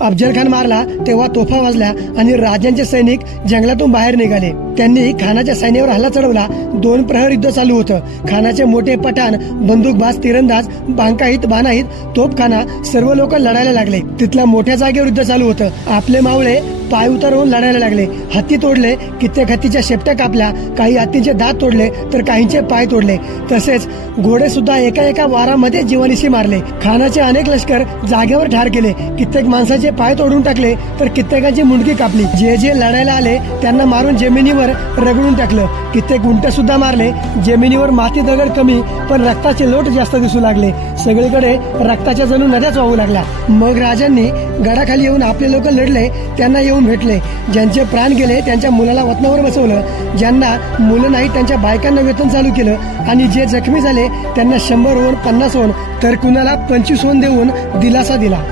अफजल खान मारला तेव्हा तोफा वाजल्या आणि राजांचे सैनिक जंगलातून बाहेर निघाले. त्यांनी खानाच्या सैन्यावर हल्ला चढवला. 2 प्रहर युद्ध चालू होतं. खानाचे मोठे पठाण, बंदूकबाज, तिरंदाज, बांकाईत, बाणाईत, तोफखाना सर्व लोक लढायला लागले. तिथल्या मोठ्या जागेवर युद्ध चालू होतं. आपले मावळे पाय उतरवून लढायला लागले. हत्ती तोडले, कित्येक हत्तीच्या शेपट्या कापल्या, काही हत्तींचे दात तोडले तर काहींचे पाय तोडले. तसेच घोडे सुद्धा एका एका वारामध्ये जीवानिशी मारले. खानाचे अनेक लष्कर जागेवर ठार केले. कित्येक माणसाचे पाय तोडून टाकले तर कित्येकांची मुंडकी कापली. जे जे लढायला आले त्यांना मारून जमिनीवर रगडून टाकलं. कित्येक उंट सुद्धा मारले. जमिनीवर माती दगड कमी पण रक्ताचे लोट जास्त दिसू लागले. सगळीकडे रक्ताच्या जणू नद्याच वाहू लागल्या. मग राजांनी गडाखाली येऊन आपले लोक लढले. त्यांना येऊन भेटले. ज्यांचे प्राण गेले त्यांच्या मुलाला वतनावर बसवलं. ज्यांना मुलं नाही त्यांच्या बायकांना वेतन चालू केलं. आणि जे जखमी झाले त्यांना 100 होऊन 50 होऊन तर कुणाला 25 होऊन देऊन दिलासा दिला.